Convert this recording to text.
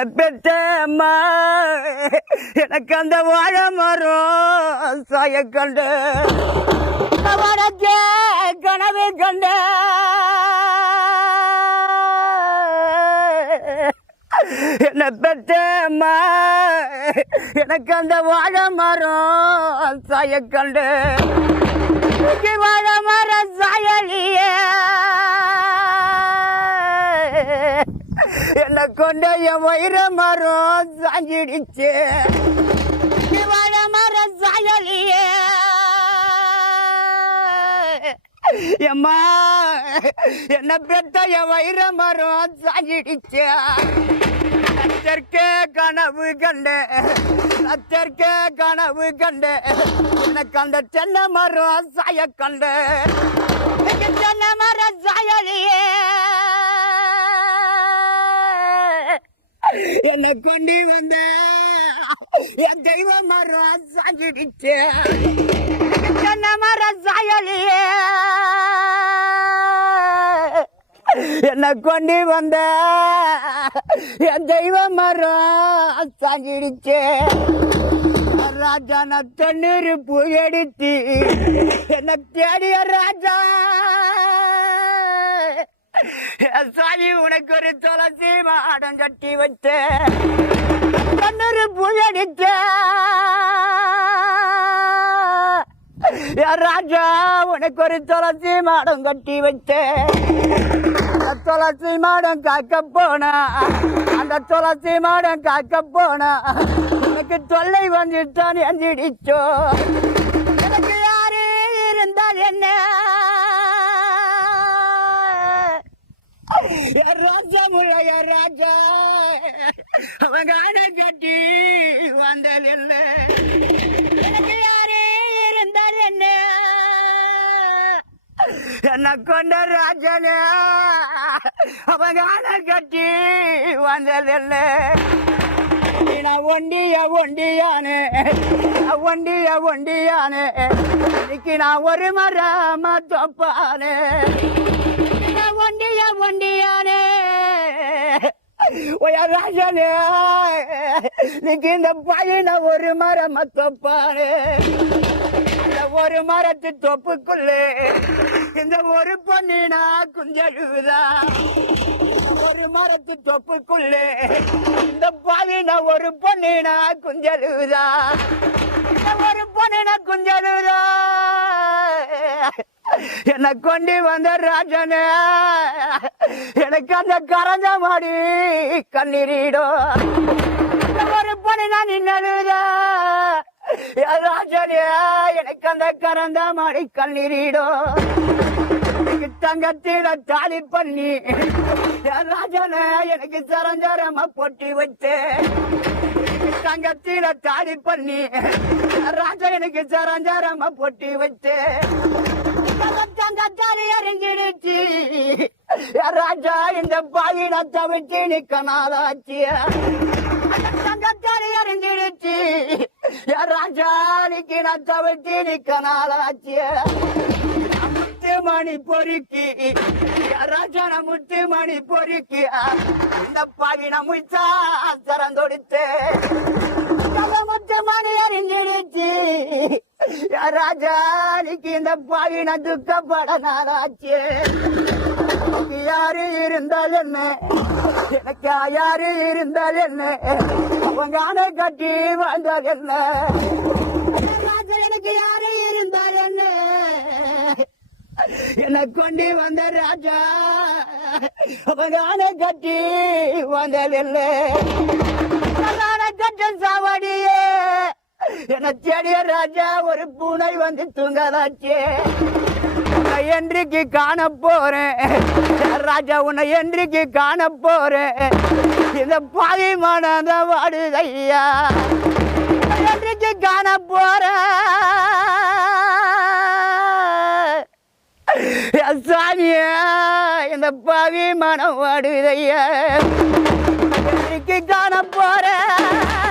என்ன பெற்றம்மா எனக்கு அந்த வாழை மரம் சாய கண்டு. கனவு கண்ட. என்ன பெற்றம்மா. எனக்கு அந்த வாழை மரம் சாய கண்டு. தூக்கி வாழை மரம் சாயலியே. என்ன கொண்ட என் வயிற மரம் சாஞ்சிடுச்சு. வாழை மரம் சாயலியே. எம்மா என்ன பெத்த என் வயிற மரம் சாஞ்சிடுச்சு. நச்சர்க்க கனவு கண்ட நச்சர்க்க கனவு கண்ட எனக்கு அந்த தென்னை மரம் சாய கண்ட தென்னை மரம் சாயலியே. என்னை கொண்டு வந்த என் தெய்வ மரம் சாஞ்சிடுச்சு. எனக்கு மரம் சாயலியே என்னை கொண்டு வந்த என் தெய்வ மரம் சாஞ்சிடுச்சு. ராஜா நான் தண்ணீர் பூ எடுத்து என்ன தேடிய ராஜா. சாமி உனக்கு ஒரு துளசி மாடம் கட்டி வச்சு. தண்ணீர் புயடிச்ச என் ராஜா உனக்கு ஒரு துளசி மாடம் கட்டி வச்சேன் அந்த துளசி மாடம் காக்க போனா அந்த துளசி மாடம் காக்க போனா உனக்கு தொல்லை வந்துட்டான் எந்திடிச்சோ அவங்க அணை கட்டி வந்ததில்ல எனக்கு யாரு இருந்தால் என்ன? என்ன கொண்ட ராஜனே அவங்க அணை கட்டி வந்ததில்ல நான் ஒண்டிய ஒண்டியானே ஒண்டிய ஒண்டியானே இன்னைக்கு நான் ஒரு மரமா தொப்பானே ஒண்டிய ஒண்டியானே. ராஜனே இன்னைக்கு இந்த பையனை ஒரு மரமா தொப்பானே ஒரு மரத்து தொப்புக்குள்ளே இந்த ஒரு பொண்ணினா குஞ்சழுதா? ஒரு மரத்து தொப்புக்குள்ளே இந்த பாவினா ஒரு பொண்ணினா குஞ்சழுதா? இந்த ஒரு பொண்ணினா குஞ்சழுதா? என்னை கொண்டு வந்த ராஜனே எனக்கு அந்த கரஞ்ச மாடி கண்ணீரிடும் ஒரு பணி நான் நின்னுத ராஜனே எனக்கு அந்த கரந்த மாடி கண்ணீரிடும் தங்கத்தில தாலி பண்ணி என் எனக்கு சரஞ்சரமா பொட்டி வச்சு தங்கத்தில தாலி பண்ணி ராஜா எனக்கு சரஞ்சரமா பொட்டி வச்சு தங்கத்தாலி ராஜா இந்த பாயினத்தை விட்டு நிக்கனாதாச்சு தங்கத்தாலி அறிஞ்சிடுச்சு என் ராஜா நிக்கினத்தை விட்டு நிக்கனாதாச்சு முத்து மணி பொறுக்கி ராஜான முத்து மணி பொறுக்கி இந்த பாவின முச்சா திறந்தொடுத்து ராஜாலிக்கு இந்த பாவின துக்கப்பட நாளாச்சு. எனக்கு யாரு இருந்தால் என்ன? எனக்கு யாரு இருந்தால் என்ன? அவங்க அணை கட்டி வாழ்ந்தால் என்ன? ராஜா எனக்கு யாரு இருந்தால் என்ன? என்னை கொண்டு வந்த ராஜா அவங்க அணை கட்டி வந்தால் என்ன? கட்ட சாவடியே. என்னை தேடிய ராஜா ஒரு பூனை வந்து தூங்கலாச்சே என்றைக்கு காண போறேன்? ராஜா உன்னை என்றைக்கு காண போறேன்? இந்த பாதி மனத வாடுதையா? என்றைக்கு காண போறேன்? சாமியா இந்த பாவி மனம் வாடுதையா? என்றைக்கு காண போறேன்?